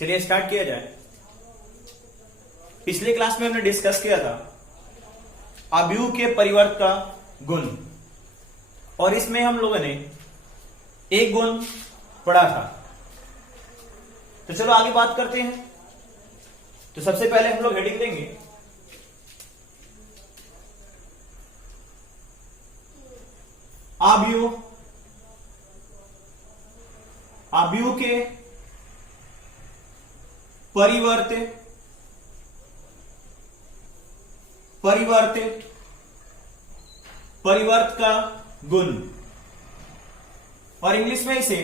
चलिए स्टार्ट किया जाए। पिछले क्लास में हमने डिस्कस किया था अवयव के परिवर्त का गुण, और इसमें हम लोगों ने एक गुण पढ़ा था। तो चलो आगे बात करते हैं। तो सबसे पहले हम लोग हेडिंग देंगे अवयव के परिवर्त का गुण, और इंग्लिश में इसे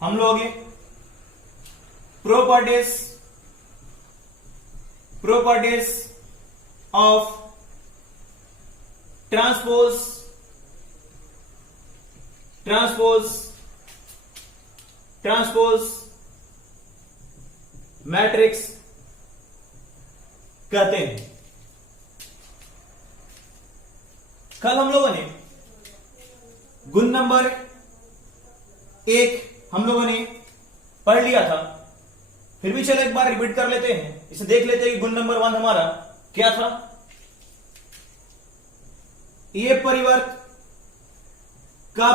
हम लोग प्रॉपर्टीज ऑफ ट्रांसपोज मैट्रिक्स कहते हैं। कल हम लोगों ने गुण नंबर 1 हम लोगों ने पढ़ लिया था, फिर भी चलो एक बार रिपीट कर लेते हैं, इसे देख लेते हैं कि गुण नंबर 1 हमारा क्या था। ए परिवर्त का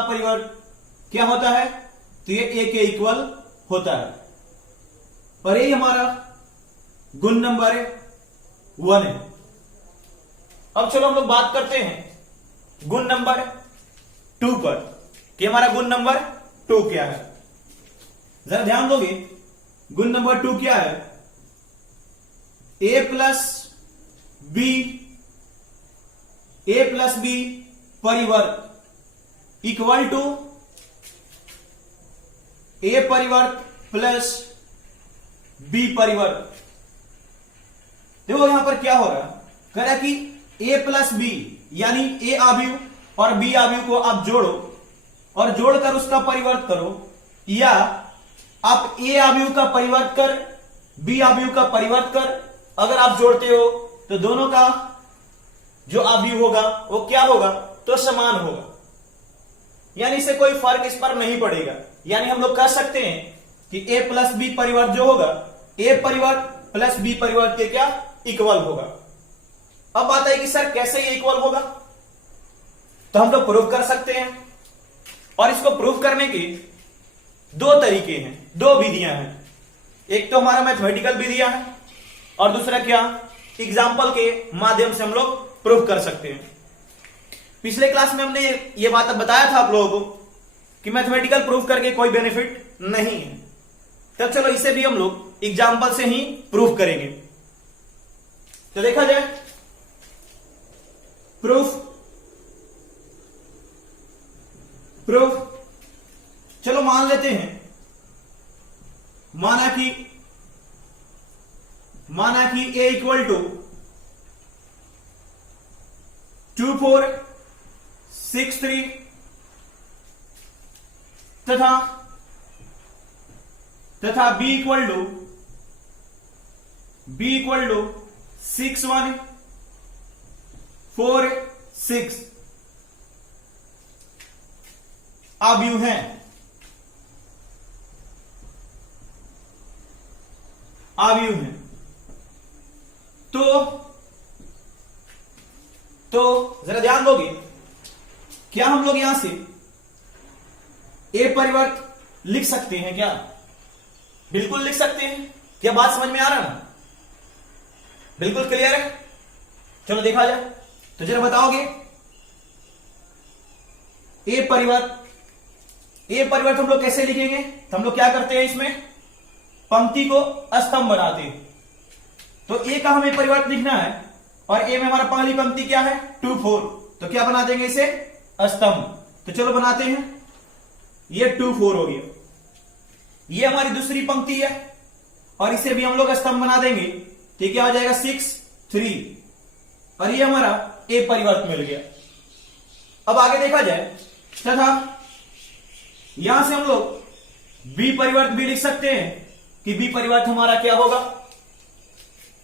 परिवर्त क्या होता है? तो ये ए के इक्वल होता है, और ये हमारा गुण नंबर 1 है। अब चलो हम लोग बात करते हैं गुण नंबर 2 पर कि हमारा गुण नंबर 2 क्या है। जरा ध्यान दोगे, गुण नंबर 2 क्या है? ए प्लस बी परिवर्त इक्वल टू ए परिवर्त प्लस बी परिवर्त। देखो यहां पर क्या हो रहा है, कह रहा है कि ए प्लस बी यानी ए अवयव और बी अवयव को आप जोड़ो और जोड़कर उसका परिवर्त करो, या आप ए अवयव का परिवर्त कर बी अवयव का परिवर्त कर। अगर आप जोड़ते हो तो दोनों का जो अवयव होगा वो क्या होगा? तो समान होगा, यानी इससे कोई फर्क इस पर नहीं पड़ेगा। यानी हम लोग कह सकते हैं कि ए प्लस बी परिवर्त जो होगा ए परिवर्त प्लस बी परिवर्त के क्या इक्वल होगा। अब बात है कि सर कैसे ये इक्वल होगा? तो हम लोग प्रूव कर सकते हैं, और इसको प्रूव करने के 2 तरीके हैं, 2 विधियां हैं। एक तो हमारा मैथमेटिकल विधियां है, और दूसरा क्या, एग्जाम्पल के माध्यम से हम लोग प्रूव कर सकते हैं। पिछले क्लास में हमने ये बात बताया था आप लोगों को कि मैथमेटिकल प्रूफ करके कोई बेनिफिट नहीं है। तब चलो इसे भी हम लोग एग्जाम्पल से ही प्रूफ करेंगे। तो देखा जाए प्रूफ चलो मान लेते हैं, माना कि ए इक्वल टू 2463 तथा b इक्वल टू 6146 अवयव हैं। तो जरा ध्यान दोगे, क्या हम लोग यहां से ए परिवर्त लिख सकते हैं क्या? बिल्कुल लिख सकते हैं। क्या बात समझ में आ रहा है ना? बिल्कुल क्लियर है। चलो देखा जाए, तो जरा बताओगे ए परिवर्त हम लोग कैसे लिखेंगे? तो हम लोग क्या करते हैं, इसमें पंक्ति को स्तंभ बनाते हैं। तो ए का हमें परिवर्त लिखना है, और ए में हमारा पहली पंक्ति क्या है? 24। तो क्या बना देंगे इसे? स्तंभ। तो चलो बनाते हैं, ये 24 हो गया। ये हमारी दूसरी पंक्ति है, और इसे भी हम लोग स्तंभ बना देंगे। तो क्या हो जाएगा? 63, और ये हमारा ए परिवर्त मिल गया। अब आगे देखा जाए, तथा यहां से हम लोग बी परिवर्त भी लिख सकते हैं कि बी परिवर्त हमारा क्या होगा।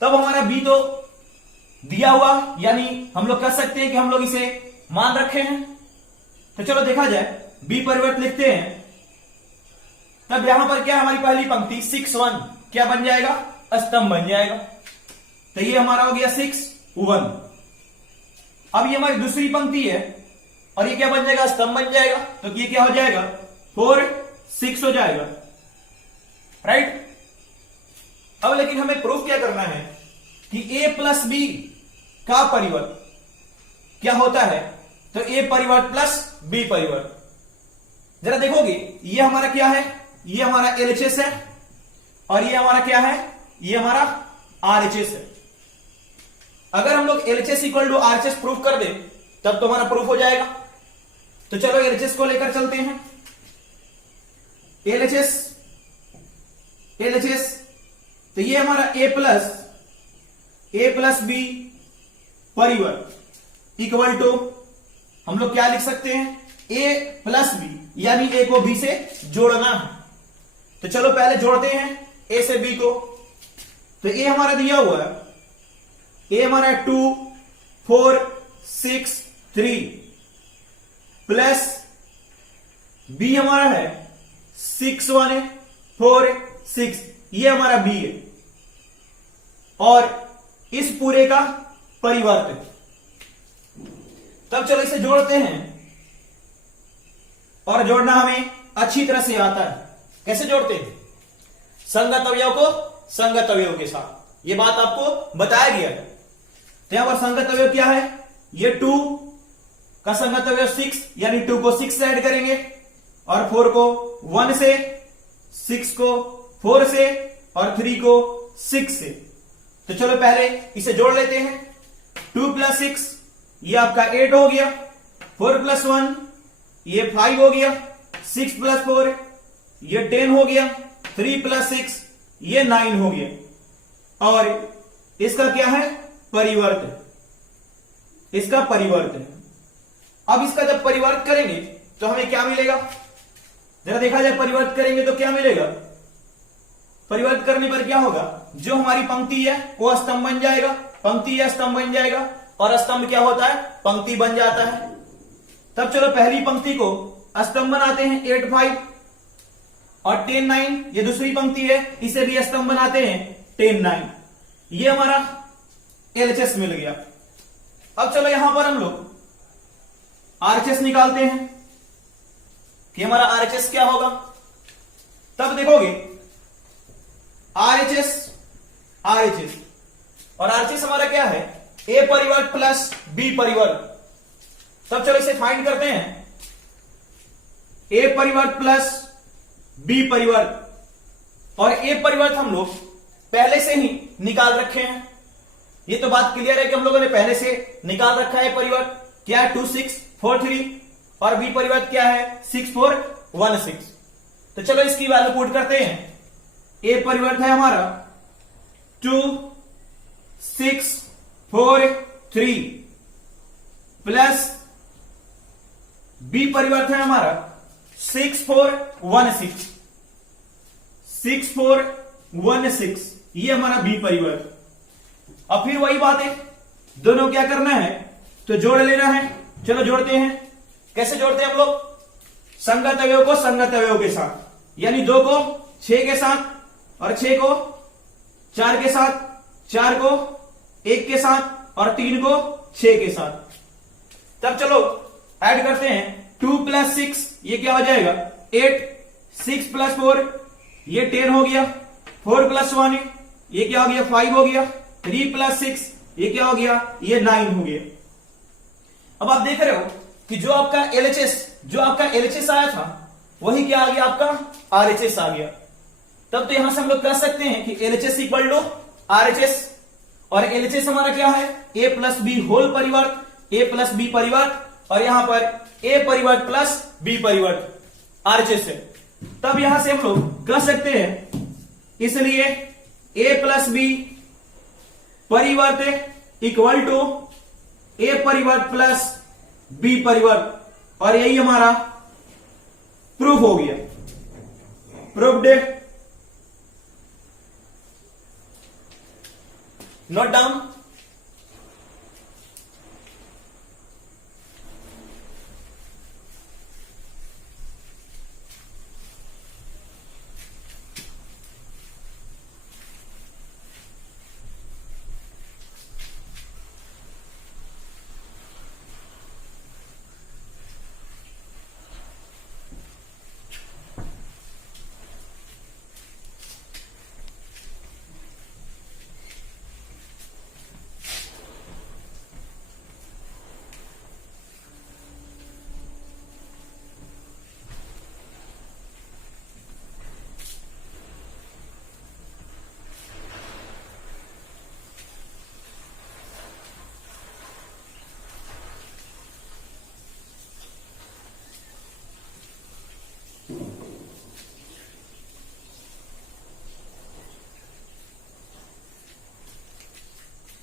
तब हमारा बी तो दिया हुआ, यानी हम लोग कह सकते हैं कि हम लोग इसे मान रखे हैं। तो चलो देखा जाए, बी परिवर्त लिखते हैं तब यहां पर क्या है, हमारी पहली पंक्ति 6 1 क्या बन जाएगा, स्तंभ बन जाएगा। तो ये हमारा हो गया 6 1। अब ये हमारी दूसरी पंक्ति है और ये क्या बन जाएगा, स्तंभ बन जाएगा। तो ये क्या हो जाएगा, 4 6 हो जाएगा, राइट। अब लेकिन हमें प्रूफ क्या करना है कि a प्लस बी का परिवर्त क्या होता है, तो a परिवर्त प्लस b परिवर्त। जरा देखोगे, ये हमारा क्या है, ये हमारा LHS है और ये हमारा क्या है, ये हमारा RHS है। अगर हम लोग LHS equal to RHS proof कर दे तब तो हमारा प्रूफ हो जाएगा। तो चलो LHS को लेकर चलते हैं। LHS तो ये हमारा a प्लस बी परिवर्त इक्वल टू हम लोग क्या लिख सकते हैं, a प्लस बी, यानी a को b से जोड़ना है। तो चलो पहले जोड़ते हैं a से b को। तो a हमारा दिया हुआ है, a हमारा 2 4 6 3 प्लस b हमारा है 6 1 4 6, ये हमारा b है और इस पूरे का परिवर्त है। तब चलो इसे जोड़ते हैं और जोड़ना हमें अच्छी तरह से आता है। कैसे जोड़ते हैं, संगत अवयव को संगत अवयव के साथ, ये बात आपको बताया गया है। तो यहां पर संगत अवयव क्या है, ये 2 का संगत अवयव 6, यानी 2 को 6 से ऐड करेंगे और 4 को 1 से, 6 को 4 से और 3 को 6 से। तो चलो पहले इसे जोड़ लेते हैं। 2 प्लस 6 ये आपका 8 हो गया, 4 प्लस 1 ये 5 हो गया, 6 प्लस 4 ये 10 हो गया, 3 प्लस 6 ये 9 हो गया और इसका क्या है, परिवर्त, इसका परिवर्त है। अब इसका जब परिवर्त करेंगे तो हमें क्या मिलेगा, जरा देखा जाए, परिवर्त करेंगे तो क्या मिलेगा। परिवर्त करने पर क्या होगा, जो हमारी पंक्ति है वो स्तंभ बन जाएगा, पंक्ति या स्तंभ बन जाएगा और स्तंभ क्या होता है, पंक्ति बन जाता है। तब चलो पहली पंक्ति को स्तंभ बनाते हैं, 8 5 और 10 9, ये दूसरी पंक्ति है, इसे भी स्तंभ बनाते हैं 10 9। ये हमारा LHS मिल गया। अब चलो यहां पर हम लोग RHS निकालते हैं कि हमारा RHS क्या होगा। तब देखोगे RHS और RHS हमारा क्या है, a परिवर्त प्लस b परिवर्त। तब चलो इसे फाइंड करते हैं, a परिवर्त प्लस b परिवर्त। और a परिवर्त हम लोग पहले से ही निकाल रखे हैं, ये तो बात क्लियर है कि हम लोगों ने पहले से निकाल रखा है। परिवर्त क्या है, 2 6 4 3 और b परिवर्त क्या है, 6 4 1 6। तो चलो इसकी वैल्यू पुट करते हैं। a परिवर्त है हमारा 2 6 4 3 प्लस b परिवर्त है हमारा 6 4 1 6, 6 4 1 6, ये हमारा b परिवर्त। अब फिर वही बात है, दोनों क्या करना है, तो जोड़ लेना है। चलो जोड़ते हैं। कैसे जोड़ते हैं हम लोग, संगत अवयव को संगत अवयव के साथ, यानी 2 को 6 के साथ और 6 को 4 के साथ, 4 को 1 के साथ और 3 को 6 के साथ। तब चलो ऐड करते हैं, 2 प्लस 6 ये क्या हो जाएगा, 8, 6 प्लस 4 ये 10 हो गया, 4 प्लस 1 ये क्या हो गया, 5 हो गया, 3 प्लस 6 ये क्या हो गया, ये 9 हो गया। अब आप देख रहे हो कि जो आपका LHS आया था वही क्या आ गया, आपका RHS आ गया। तब तो यहां से हम लोग कह सकते हैं कि LHS इक्वल टू RHS, और LHS हमारा क्या है, a प्लस बी होल परिवर्त, a प्लस बी परिवर्त, और यहां पर a परिवर्त प्लस b परिवर्त RHS है। तब यहां से हम लोग कह सकते हैं, इसलिए a प्लस बी परिवर्त इक्वल टू a परिवर्त प्लस b परिवर्त, और यही हमारा प्रूफ हो गया, प्रूफ्ड। Note down.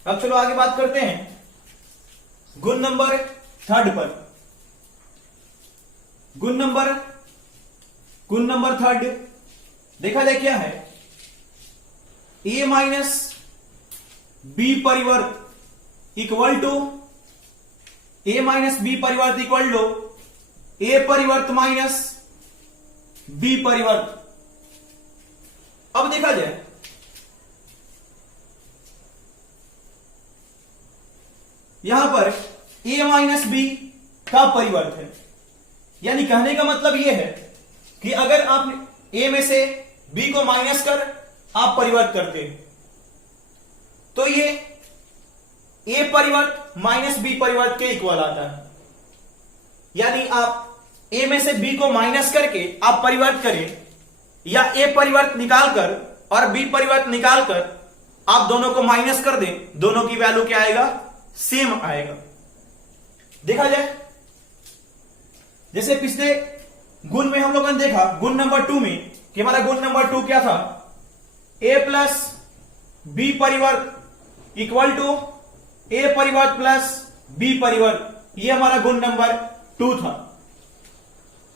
अब चलो आगे बात करते हैं गुण नंबर थर्ड पर। गुण नंबर थर्ड देखा जाए क्या है, a माइनस बी परिवर्त equal to a minus b परिवर्त इक्वल टू a परिवर्त माइनस b परिवर्त। अब देखा जाए यहां पर a माइनस बी का परिवर्त है, यानी कहने का मतलब यह है कि अगर आप a में से b को माइनस कर आप परिवर्त करते हैं तो ये a परिवर्त माइनस b परिवर्त के इक्वल आता है। यानी आप a में से b को माइनस करके आप परिवर्त करें या a परिवर्त निकालकर और b परिवर्त निकालकर आप दोनों को माइनस कर दें, दोनों की वैल्यू क्या आएगा, सेम आएगा। देखा जाए जैसे पिछले गुण में हम लोगों ने देखा गुण नंबर 2 में कि हमारा गुण नंबर 2 क्या था, a प्लस बी परिवर्त इक्वल टू a परिवर्त प्लस b परिवर्त, ये हमारा गुण नंबर 2 था।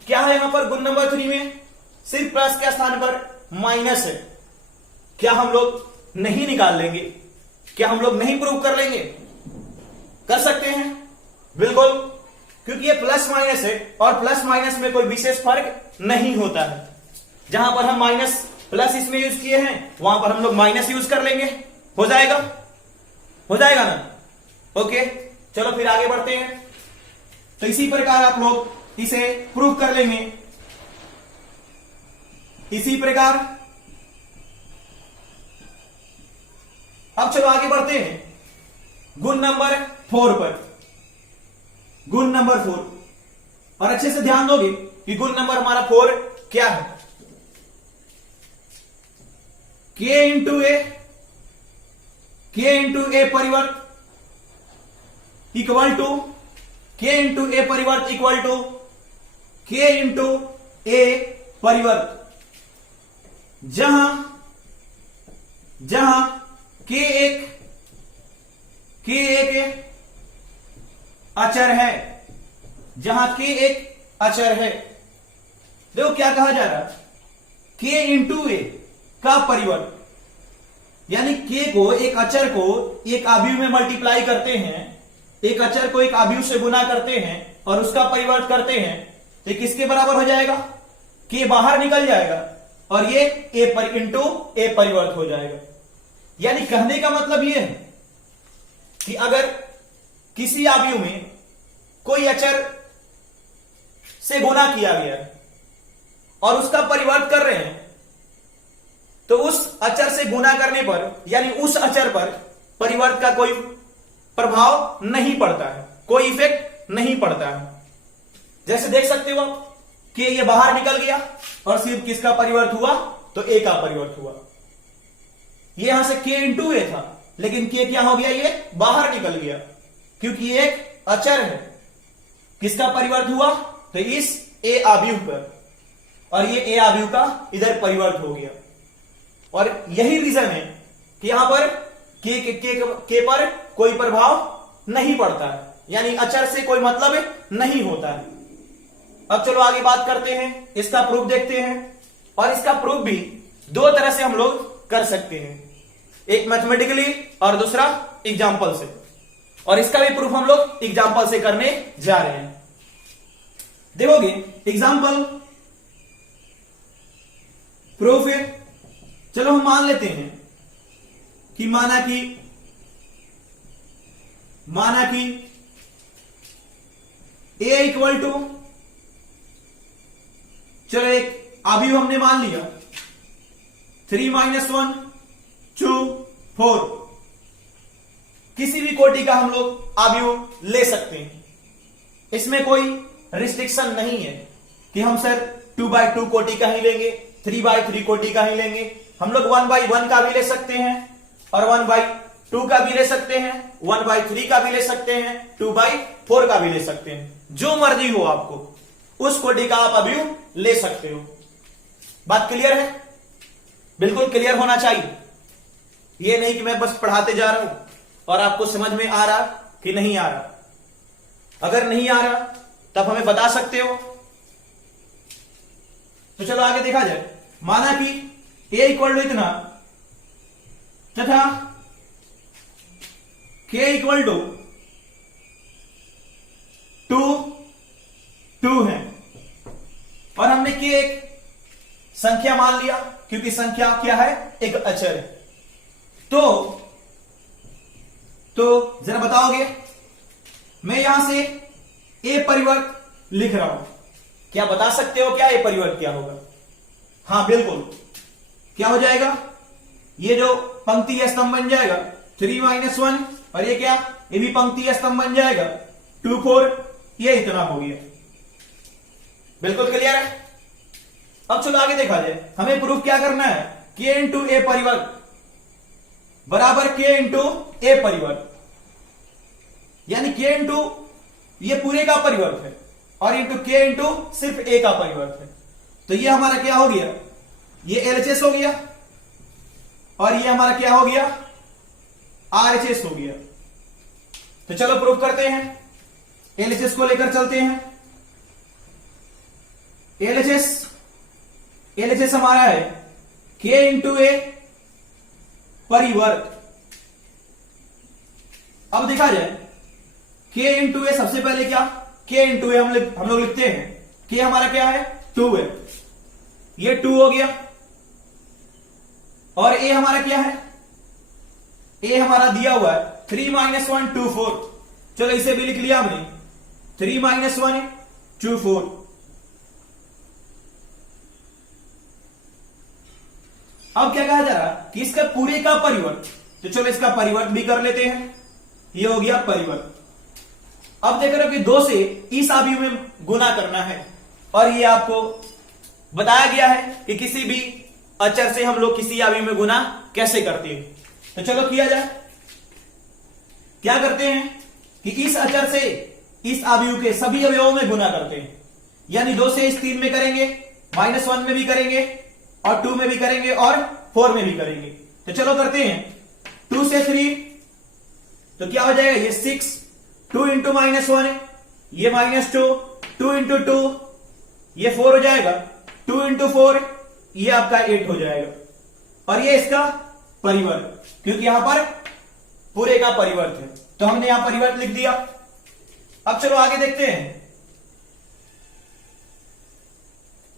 क्या है यहां पर गुण नंबर 3 में, सिर्फ प्लस के स्थान पर माइनस है। क्या हम लोग नहीं निकाल लेंगे, क्या हम लोग नहीं प्रूव कर लेंगे, कर सकते हैं बिल्कुल, क्योंकि ये प्लस माइनस है और प्लस माइनस में कोई विशेष फर्क नहीं होता है। जहां पर हम माइनस प्लस इसमें यूज किए हैं वहां पर हम लोग माइनस यूज कर लेंगे, हो जाएगा ना। ओके चलो फिर आगे बढ़ते हैं। तो इसी प्रकार आप लोग इसे प्रूव कर लेंगे। इसी प्रकार अब चलो आगे बढ़ते हैं गुण नंबर 4 पर। गुण नंबर 4, और अच्छे से ध्यान दोगे कि गुण नंबर हमारा 4 क्या है, k इंटू ए परिवर्त इक्वल टू k इंटू ए परिवर्त इक्वल टू k इंटू ए परिवर्त, जहां k एक अचर है, जहां k एक अचर है। देखो क्या कहा जा रहा है, k इंटू ए का परिवर्त, यानी k को एक अचर को एक आव्यूह में मल्टीप्लाई करते हैं, एक अचर को एक आव्यूह से गुना करते हैं और उसका परिवर्त करते हैं, तो किसके बराबर हो जाएगा, k बाहर निकल जाएगा और ये a पर इंटू ए परिवर्त हो जाएगा। यानी कहने का मतलब यह है कि अगर किसी आव्यूह में कोई अचर से गुना किया गया है और उसका परिवर्त कर रहे हैं, तो उस अचर से गुना करने पर यानी उस अचर पर परिवर्त का कोई प्रभाव नहीं पड़ता है, कोई इफेक्ट नहीं पड़ता है। जैसे देख सकते हो आप कि ये बाहर निकल गया और सिर्फ किसका परिवर्त हुआ, तो ए का परिवर्त हुआ। ये यहां से k इंटू ए था, लेकिन k क्या हो गया, ये बाहर निकल गया क्योंकि ये एक अचर है। किसका परिवर्त हुआ, तो इस ए आव्यूह पर, और ये ए आव्यूह का इधर परिवर्त हो गया। और यही रीजन है कि यहां पर के पर कोई प्रभाव नहीं पड़ता है, यानी अचर से कोई मतलब नहीं होता है। अब चलो आगे बात करते हैं, इसका प्रूफ देखते हैं। और इसका प्रूफ भी दो तरह से हम लोग कर सकते हैं, एक मैथमेटिकली और दूसरा एग्जाम्पल से। और इसका भी प्रूफ हम लोग एग्जाम्पल से करने जा रहे हैं। देखोगे एग्जाम्पल प्रूफ है। चलो हम मान लेते हैं कि माना कि a इक्वल टू, चलो एक आव्यूह हमने मान लिया 3 - 1 2 4, किसी भी कोटि का हम लोग आव्यूह ले सकते हैं। इसमें कोई रिस्ट्रिक्शन नहीं है कि हम सर 2/2 कोटि का ही लेंगे, 3/3 कोटि का ही लेंगे। हम लोग 1/1 का भी ले सकते हैं और 1/2 का भी ले सकते हैं, 1/3 का भी ले सकते हैं, 2/4 का भी ले सकते हैं। जो मर्जी हो आपको उस कोटि का आप आव्यूह ले सकते हो। बात क्लियर है? बिल्कुल क्लियर होना चाहिए, ये नहीं कि मैं बस पढ़ाते जा रहा हूं, और आपको समझ में आ रहा कि नहीं आ रहा? अगर नहीं आ रहा तब हमें बता सकते हो। तो चलो आगे देखा जाए। माना कि a इक्वल टू इतना तथा k इक्वल टू 2 है और हमने k एक संख्या मान लिया क्योंकि संख्या क्या है? एक अचर है। तो जरा बताओगे, मैं यहां से a परिवर्त लिख रहा हूं, क्या बता सकते हो क्या a परिवर्त क्या होगा? हां बिल्कुल, क्या हो जाएगा? ये जो पंक्ति या स्तंभ बन जाएगा 3 - 1 और ये क्या? ये भी पंक्ति या स्तंभ बन जाएगा 2 4, ये इतना हो गया। बिल्कुल क्लियर है। अब चलो आगे देखा जाए। हमें प्रूफ क्या करना है? k इंटू ए परिवर्त बराबर k इंटू ए परिवर्त, यानी k इंटू ये पूरे का परिवर्त है और इंटू k इंटू सिर्फ a का परिवर्त है। तो ये हमारा क्या हो गया? ये LHS हो गया और ये हमारा क्या हो गया? RHS हो गया। तो चलो प्रूफ करते हैं। LHS को लेकर चलते हैं। LHS हमारा है k इंटू ए परिवर्त। अब देखा जाए k इंटू ए, सबसे पहले क्या? k इंटू ए हम लोग लिखते हैं। k हमारा क्या है? 2 है, ये 2 हो गया। और a हमारा क्या है? a हमारा दिया हुआ है 3 - 1 2 4। चलो इसे भी लिख लिया हमने, 3 - 1 2 4। अब क्या कहा जा रहा कि इसका पूरे का परिवर्त, तो चलो इसका परिवर्त भी कर लेते हैं। ये हो गया परिवर्त। अब देख रहे हो कि 2 से इस आव्यूह में गुना करना है और ये आपको बताया गया है कि किसी भी अचर से हम लोग किसी आव्यूह में गुना कैसे करते हैं। तो चलो किया जाए। क्या करते हैं कि इस अचर से इस आव्यूह के सभी अवयवों में गुना करते हैं, यानी 2 से इस 3 में करेंगे, -1 में भी करेंगे और 2 में भी करेंगे और 4 में भी करेंगे। तो चलो करते हैं। 2 से 3 तो क्या हो जाएगा? ये 6, 2 इंटू -1 ये -2, 2 इंटू 2 ये 4 हो जाएगा, 2 इंटू 4 ये आपका 8 हो जाएगा और ये इसका परिवर्त, क्योंकि यहां पर पूरे का परिवर्त है तो हमने यहां परिवर्त लिख दिया। अब चलो आगे देखते हैं।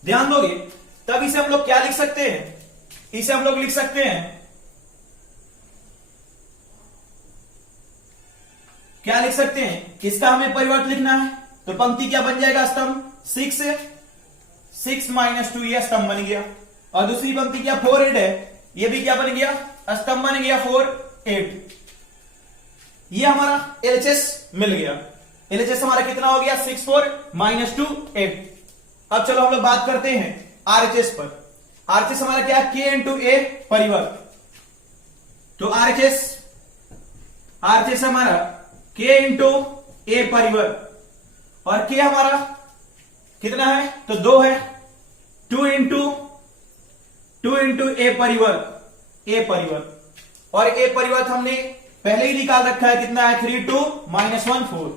ध्यान दोगे तब इसे हम लोग क्या लिख सकते हैं? इसे हम लोग लिख सकते हैं, क्या लिख सकते हैं? किसका हमें परिवर्त लिखना है? तो पंक्ति क्या बन जाएगा? स्तंभ 6 - 2 ये स्तंभ बन गया और दूसरी पंक्ति क्या? 4 8 है, ये भी क्या बन गया? स्तंभ बन गया 4 8। ये हमारा LHS मिल गया। LHS हमारा कितना हो गया? 6 4 - 2 8। अब चलो हम लोग बात करते हैं RHS पर। RHS हमारा क्या है? k इंटू ए परिवर्त। तो RHS हमारा k इंटू ए परिवर्त और k हमारा कितना है? तो 2 है, 2 इंटू ए परिवर्त और ए परिवर्त हमने पहले ही निकाल रखा है, कितना है? 3 2 - 1 4,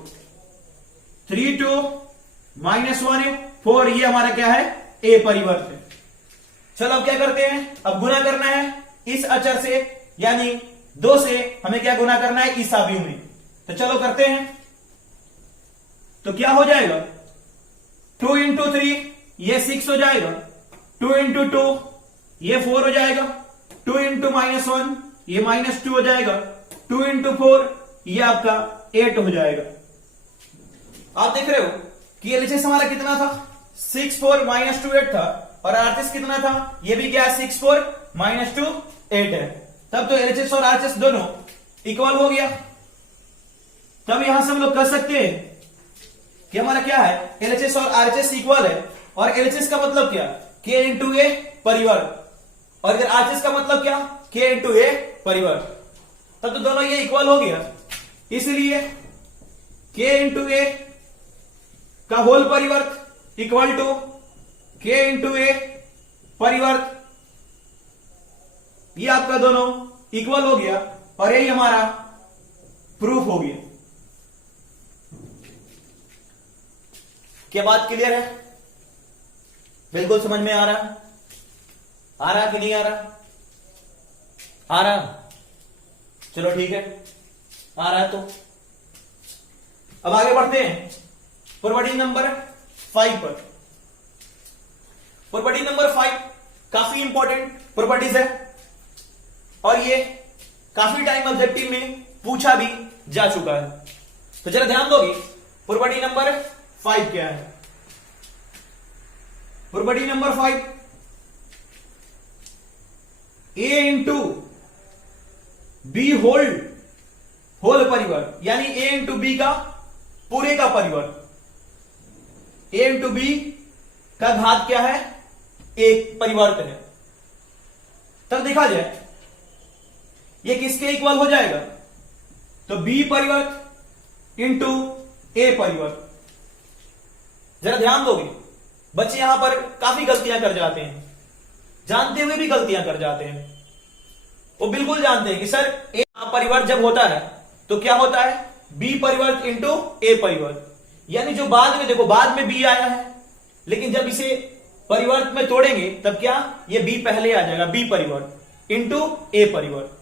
3 2 - 1 4 ये हमारा क्या है? ए परिवर्त है। चलो अब क्या करते हैं? अब गुना करना है इस अचर से, यानी 2 से हमें क्या गुना करना है? इस आव्यूह में। तो चलो करते हैं। तो क्या हो जाएगा? 2 इंटू 3 ये 6 हो जाएगा, 2 इंटू 2 ये 4 हो जाएगा, 2 इंटू -1 ये -2 हो जाएगा, 2 इंटू 4 ये आपका 8 हो जाएगा। आप देख रहे हो कि LHS हमारा कितना था? 6 4 -2 8 था और RHS कितना था? ये भी क्या है? 6 4 -2 8 है। तब तो LHS और RHS दोनों इक्वल हो गया। तब यहां से हम लोग कह सकते हैं कि हमारा क्या है? LHS और RHS इक्वल है और LHS का मतलब क्या? k इंटू ए परिवर्त और इधर RHS का मतलब क्या? k इंटू ए परिवर्त। तब तो दोनों ये इक्वल हो गया, इसलिए k इंटू ए का होल परिवर्त इक्वल टू k इंटू ए परिवर्त। ये आपका दोनों इक्वल हो गया और यही हमारा प्रूफ हो गया। क्या बात क्लियर है? बिल्कुल समझ में आ रहा? आ रहा कि नहीं आ रहा? आ रहा? चलो ठीक है, आ रहा है तो अब आगे बढ़ते हैं प्रॉपर्टी नंबर 5 पर। प्रॉपर्टी नंबर 5 काफी इंपॉर्टेंट प्रॉपर्टीज है और ये काफी टाइम ऑब्जेक्टिव में पूछा भी जा चुका है। तो जरा ध्यान दोगे, प्रॉपर्टी नंबर 5 क्या है? प्रॉपर्टी नंबर 5, ए इंटू बी होल परिवर्त, यानी ए इंटू बी का पूरे का परिवर्त। ए इंटू बी का घात क्या है? एक परिवर्त है। तब देखा जाए ये किसके इक्वल हो जाएगा? तो बी परिवर्त इंटू ए परिवर्त। जरा ध्यान दोगे, बच्चे यहां पर काफी गलतियां कर जाते हैं, जानते हुए भी गलतियां कर जाते हैं। वो बिल्कुल जानते हैं कि सर ए परिवर्त जब होता है तो क्या होता है? बी परिवर्त इंटू ए परिवर्त। यानी जो बाद में, देखो बाद में बी आया है, लेकिन जब इसे परिवर्त में तोड़ेंगे तब क्या? ये बी पहले आ जाएगा, बी परिवर्त इंटू ए परिवर्त।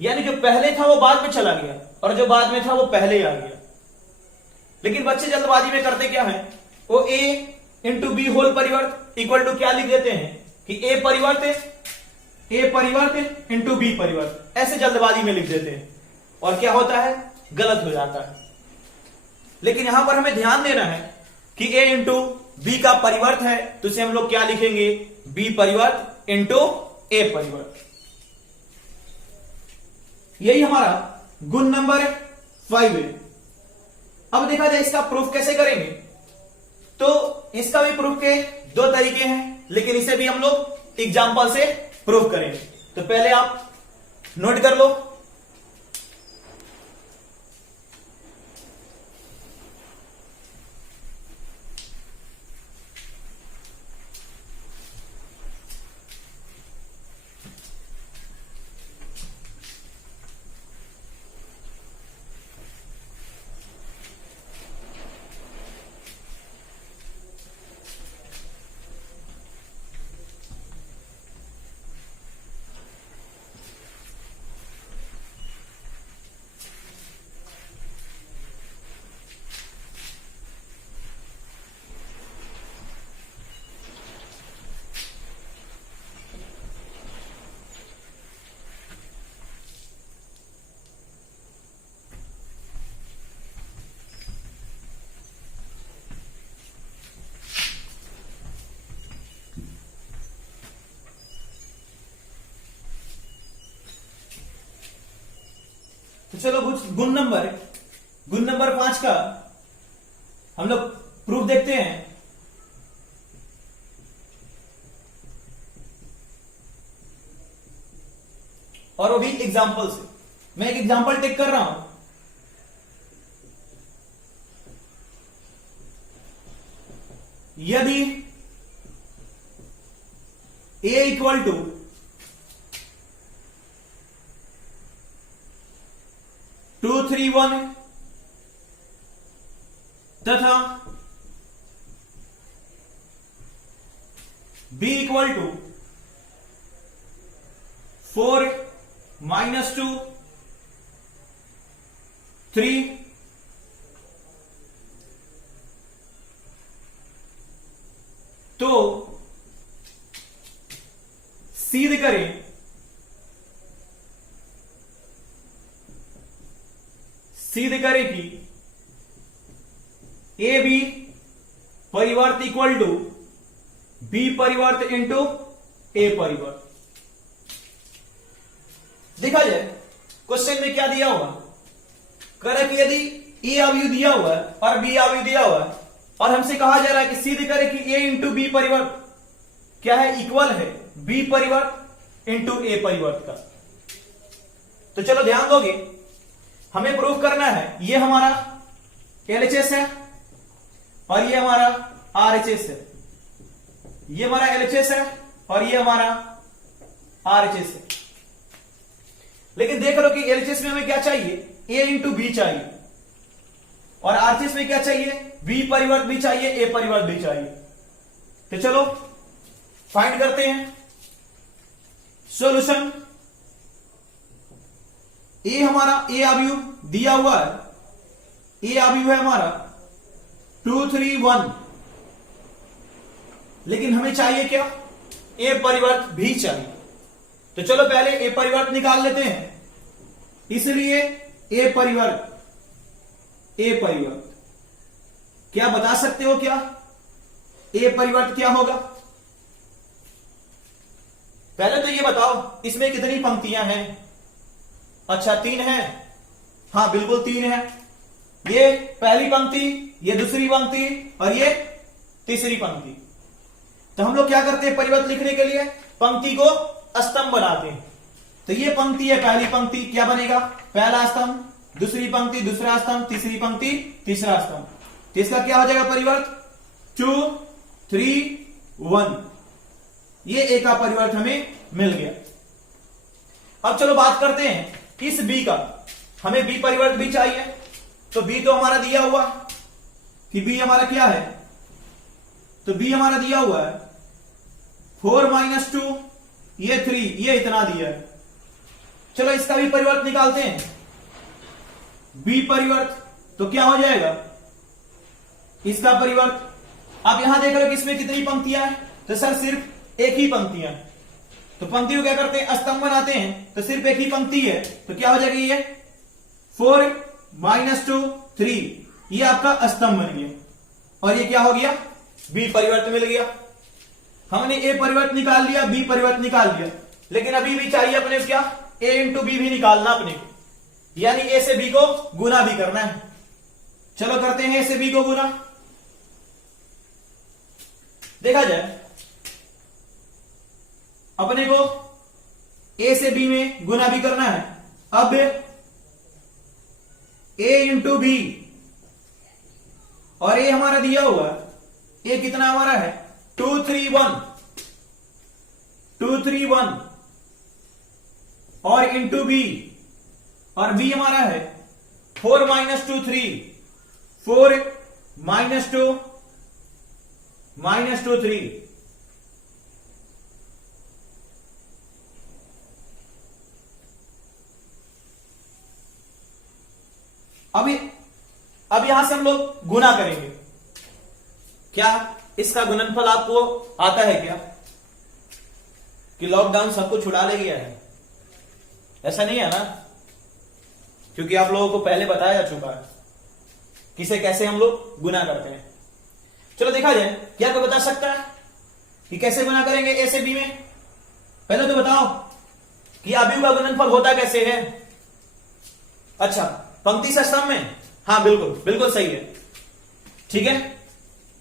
यानी जो पहले था वो बाद में चला गया और जो बाद में था वो पहले आ गया। लेकिन बच्चे जल्दबाजी में करते क्या है? वो ए इंटू बी होल परिवर्त इक्वल टू क्या लिख देते हैं कि ए परिवर्त इंटू बी परिवर्त, ऐसे जल्दबाजी में लिख देते हैं और क्या होता है? गलत हो जाता है। लेकिन यहां पर हमें ध्यान देना है कि ए इंटू बी का परिवर्त है तो इसे हम लोग क्या लिखेंगे? बी परिवर्त इंटू ए परिवर्त। यही हमारा गुण नंबर 5 है। अब देखा जाए इसका प्रूफ कैसे करेंगे। तो इसका भी प्रूफ के 2 तरीके हैं, लेकिन इसे भी हम लोग एग्जाम्पल से प्रूफ करेंगे। तो पहले आप नोट कर लो। तो चलो गुण नंबर 5 का हम लोग प्रूफ देखते हैं। और वो भी एग्जाम्पल से। मैं एक एग्जाम्पल टेक कर रहा हूं। यदि a इक्वल टू 231 तथा b इक्वल टू 4 - 2 3 तो सिद्ध करें कि ए बी परिवर्त इक्वल टू बी परिवर्त इंटू ए परिवर्त। देखा जाए क्वेश्चन में क्या दिया हुआ, कह रहा है कि यदि ए अवयव दिया हुआ है और बी अवयव दिया हुआ है और हमसे कहा जा रहा है कि सिद्ध करें कि ए इंटू बी परिवर्त क्या है? इक्वल है बी परिवर्त इंटू ए परिवर्त का। तो चलो ध्यान दोगे, हमें प्रूफ करना है ये हमारा एलएचएस है और ये हमारा आरएचएस है। ये हमारा एलएचएस है और ये हमारा आरएचएस है। लेकिन देख लो कि एलएचएस में हमें क्या चाहिए? ए इंटू बी चाहिए, और आरसीएस में क्या चाहिए, बी परिवर्त भी चाहिए, ए परिवर्त भी चाहिए। तो चलो फाइंड करते हैं सॉल्यूशन। ए हमारा ए अवयव दिया हुआ है, ए अवयव है हमारा 2 3 1, लेकिन हमें चाहिए क्या, ए परिवर्त भी चाहिए। तो चलो पहले ए परिवर्त निकाल लेते हैं। इसलिए ए परिवर्त क्या बता सकते हो, क्या ए परिवर्त क्या होगा? पहले तो ये बताओ इसमें कितनी पंक्तियां हैं। अच्छा 3 है, हाँ बिल्कुल 3 है। ये पहली पंक्ति, ये दूसरी पंक्ति और ये तीसरी पंक्ति। तो हम लोग क्या करते हैं परिवर्त लिखने के लिए, पंक्ति को स्तंभ बनाते हैं। तो ये पंक्ति है पहली पंक्ति, क्या बनेगा, पहला स्तंभ, दूसरी पंक्ति दूसरा स्तंभ, तीसरी पंक्ति तीसरा स्तंभ। तो इसका क्या हो जाएगा परिवर्त, 2 3 1। ये ए का परिवर्त हमें मिल गया। अब चलो बात करते हैं इस बी का। हमें बी परिवर्त भी चाहिए, तो बी तो हमारा दिया हुआ कि बी हमारा क्या है, तो बी हमारा दिया हुआ है 4 - 2, ये 3, ये इतना दिया है। चलो इसका भी परिवर्त निकालते हैं, बी परिवर्त। तो क्या हो जाएगा इसका परिवर्त। आप यहां देख रहे हो कि इसमें कितनी पंक्तियां हैं, तो सर सिर्फ एक ही पंक्तियां। तो पंक्ति को क्या करते हैं, स्तंभ बनाते हैं। तो सिर्फ एक ही पंक्ति है, तो क्या हो जाएगी ये 4 - 2 3, ये आपका स्तंभ बन गया। और ये क्या हो गया, बी परिवर्त मिल गया। हमने ए परिवर्त निकाल लिया, बी परिवर्त निकाल लिया, लेकिन अभी भी चाहिए अपने क्या, ए इंटू बी भी निकालना अपने को, यानी ए से बी को गुना भी करना है। चलो करते हैं ए से बी को गुना। देखा जाए अपने को ए से बी में गुना भी करना है। अब ए इंटू बी, और ए हमारा दिया हुआ है, ए कितना हमारा है 2 3 1, 2 3 1, और इंटू बी, और बी हमारा है 4 - 2 3, 4 - 2 3। अब यहां से हम लोग गुना करेंगे। क्या इसका गुणनफल आपको आता है क्या, कि लॉकडाउन सबको छुड़ा ले गया है? ऐसा नहीं है ना, क्योंकि आप लोगों को पहले बताया जा चुका है किसे कैसे हम लोग गुना करते हैं। चलो देखा जाए, क्या कोई बता सकता है कि कैसे गुना करेंगे ए से बी में? पहले तो बताओ कि अवयव का गुणनफल होता कैसे है। अच्छा पंक्ति से स्तंभ में, हाँ बिल्कुल बिल्कुल सही है, ठीक है।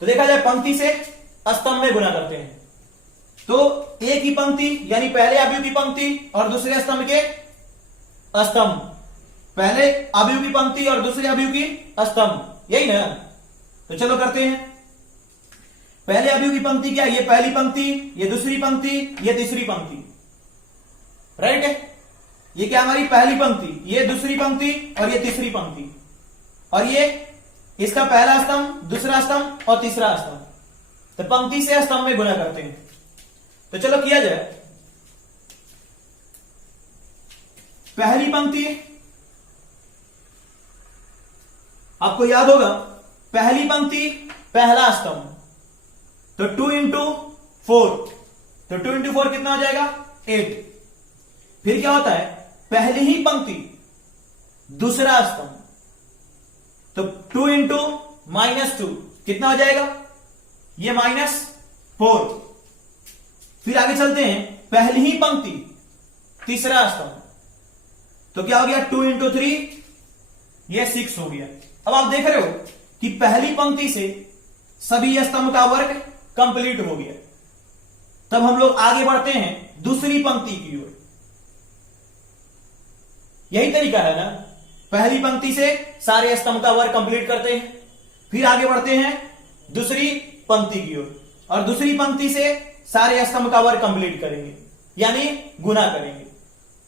तो देखा जाए पंक्ति से स्तंभ में गुना करते हैं। तो एक ही पंक्ति यानी पहले अवयव की पंक्ति और दूसरे स्तंभ के स्तंभ, पहले अवयव की पंक्ति और दूसरे अवयव की स्तंभ, यही ना। तो चलो करते हैं। पहले अवयव की पंक्ति क्या, ये पहली पंक्ति, ये दूसरी पंक्ति, ये तीसरी पंक्ति, राइट है। ये क्या हमारी पहली पंक्ति, ये दूसरी पंक्ति और ये तीसरी पंक्ति, और ये इसका पहला स्तंभ, दूसरा स्तंभ और तीसरा स्तंभ। तो पंक्ति से स्तंभ में गुना करते हैं। तो चलो किया जाए। पहली पंक्ति आपको याद होगा, पहली पंक्ति पहला स्तंभ, तो 2 × 4, तो 2 × 4 कितना हो जाएगा 8। फिर क्या होता है, पहली ही पंक्ति दूसरा स्तंभ, तो 2 × -2 कितना हो जाएगा, ये -4। फिर आगे चलते हैं, पहली ही पंक्ति तीसरा स्तंभ, तो क्या हो गया 2 × 3, ये 6 हो गया। अब आप देख रहे हो कि पहली पंक्ति से सभी स्तंभ का वर्ग कंप्लीट हो गया। तब हम लोग आगे बढ़ते हैं दूसरी पंक्ति की ओर। यही तरीका है ना, पहली पंक्ति से सारे स्तंभ का वर्ग कंप्लीट करते हैं, फिर आगे बढ़ते हैं दूसरी पंक्ति की ओर, और दूसरी पंक्ति से सारे स्तंभ का वर्ग कंप्लीट करेंगे, यानी गुना करेंगे।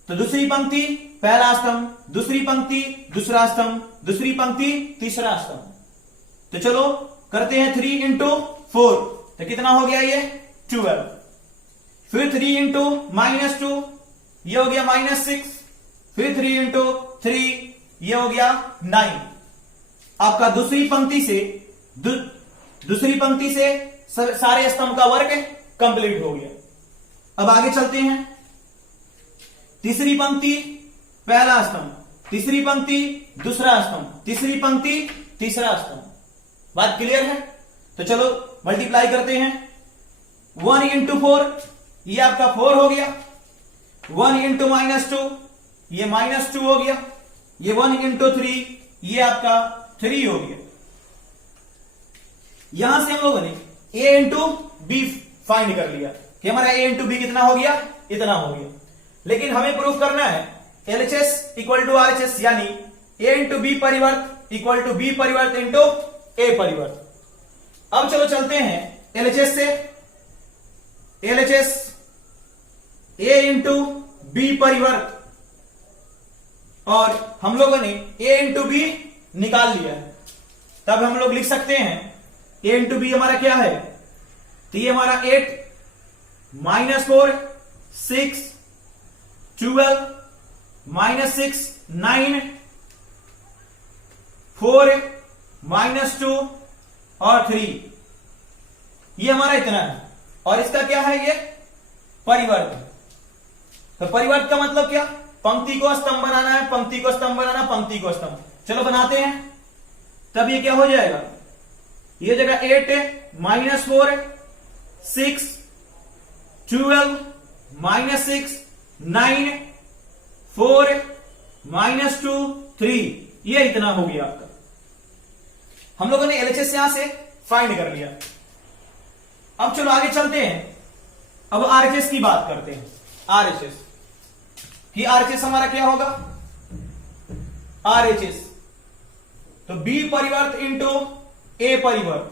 तो दूसरी पंक्ति पहला स्तंभ, दूसरी पंक्ति दूसरा स्तंभ, दूसरी पंक्ति तीसरा स्तंभ। तो चलो करते हैं 3 इंटू 4, तो कितना हो गया ये 12। फिर 3 इंटू -2, ये हो गया -6। फिर 3 इंटू 3, ये हो गया 9। आपका दूसरी पंक्ति से सारे स्तंभ का वर्क कंप्लीट हो गया। अब आगे चलते हैं। तीसरी पंक्ति पहला स्तंभ, तीसरी पंक्ति दूसरा स्तंभ, तीसरी पंक्ति तीसरा स्तंभ। बात क्लियर है? तो चलो मल्टीप्लाई करते हैं। 1 इंटू 4, ये आपका 4 हो गया। 1 इंटू -2, ये -2 हो गया। ये 1 इंटू 3, ये आपका 3 हो गया। यहां से हम लोगों ने a इंटू बी फाइंड कर लिया कि हमारा a इंटू बी कितना हो गया, इतना हो गया। लेकिन हमें प्रूफ करना है LHS इक्वल टू RHS, यानी a इंटू बी परिवर्त इक्वल टू बी परिवर्त इंटू a परिवर्त। अब चलो चलते हैं LHS से। LHS a इंटू बी परिवर्त, और हम लोगों ने a इंटू बी निकाल लिया है। तब हम लोग लिख सकते हैं a इंटू बी हमारा क्या है, तो ये हमारा 8 -4 6 12 -6 9 4 -2 और 3, ये हमारा इतना है। और इसका क्या है, ये परिवर्त। तो परिवर्त का मतलब क्या, पंक्ति को स्तंभ बनाना है, पंक्ति को स्तंभ बनाना, पंक्ति को स्तंभ। चलो बनाते हैं। तब ये क्या हो जाएगा, ये जगह 8 -4 6 12 -6 9 4 -2 3, ये इतना हो गया आपका। हम लोगों ने LHS यहां से फाइंड कर लिया। अब चलो आगे चलते हैं। अब RHS की बात करते हैं। RHS कि RHS हमारा क्या होगा, RHS तो B परिवर्त इंटू A परिवर्त,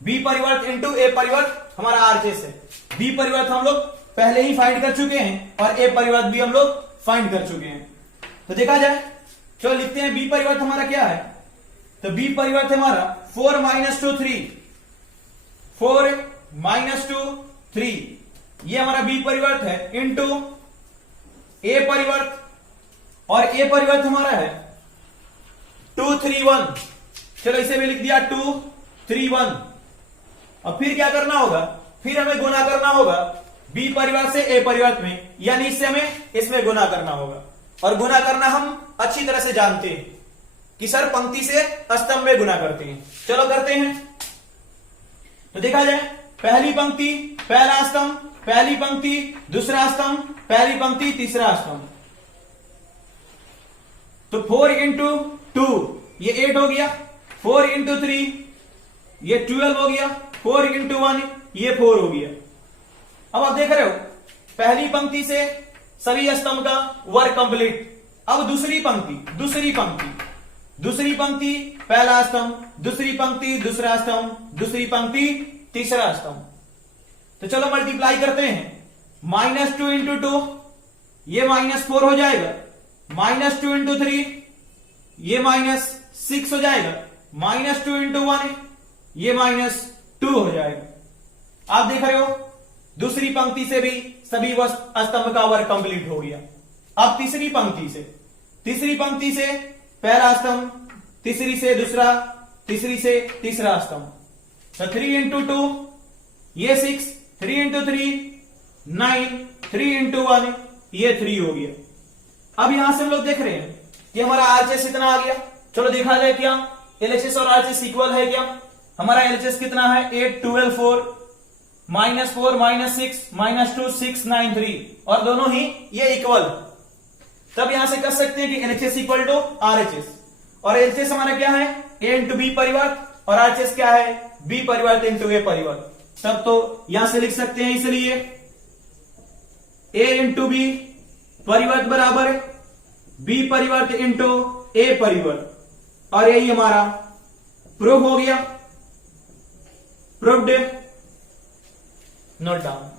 B परिवर्त इंटू A परिवर्त हमारा RHS है। B परिवर्त हम लोग पहले ही फाइंड कर चुके हैं और A परिवर्त भी हम लोग फाइंड कर चुके हैं। तो देखा जाए, चलो लिखते हैं B परिवर्त हमारा क्या है। तो B परिवर्त हमारा 4 -2 3, 4 -2 3, ये हमारा B परिवर्त है इंटू A परिवर्त, और A परिवर्त हमारा है 2 3 1। चलो इसे भी लिख दिया 2 3 1। अब फिर क्या करना होगा, फिर हमें गुना करना होगा B परिवर्त से A परिवर्त में, यानी इससे हमें इसमें गुना करना होगा। और गुना करना हम अच्छी तरह से जानते हैं कि सर पंक्ति से स्तंभ में गुना करते हैं। चलो करते हैं। तो देखा जाए, पहली पंक्ति पहला स्तंभ, पहली पंक्ति दूसरा स्तंभ, पहली पंक्ति तीसरा स्तंभ। तो 4 इंटू 2, ये 8 हो गया। 4 इंटू 3, ये 12 हो गया। 4 इंटू 1, ये 4 हो गया। अब आप देख रहे हो, पहली पंक्ति से सभी स्तंभ का वर्क कंप्लीट। अब दूसरी पंक्ति पहला स्तंभ, दूसरी पंक्ति दूसरा स्तंभ, दूसरी पंक्ति तीसरा स्तंभ। तो चलो मल्टीप्लाई करते हैं। -2 इंटू 2, ये -4 हो जाएगा। -2 इंटू 3, ये -6 हो जाएगा। -2 इंटू 1, ये -2 हो जाएगा। आप देख रहे हो, दूसरी पंक्ति से भी सभी स्तंभ का वर्क कंप्लीट हो गया। अब तीसरी पंक्ति से पहला स्तंभ, तीसरी से दूसरा, तीसरी से तीसरा स्तंभ। तो 3 इंटू 2, ये 6, 3 इंटू 3 9, 3 इंटू 1, ये 3 हो गया। अब यहां से हम लोग देख रहे हैं कि हमारा RHS इतना आ गया। चलो देखा जाए क्या LHS और RHS इक्वल है क्या। हमारा LHS कितना है, 8 12 4 -4 -6 -2 6 9 3, और दोनों ही ये इक्वल। तब यहां से कर सकते हैं कि LHS इक्वल टू RHS, और LHS हमारा क्या है, A इंटू बी परिवर्त, और RHS क्या है, B परिवर्त इंटू A परिवर्त। तब तो यहां से लिख सकते हैं, इसलिए A इंटू बी परिवर्त बराबर B परिवर्त इंटू A परिवर्त, और यही हमारा प्रूफ हो गया। Proved, note down.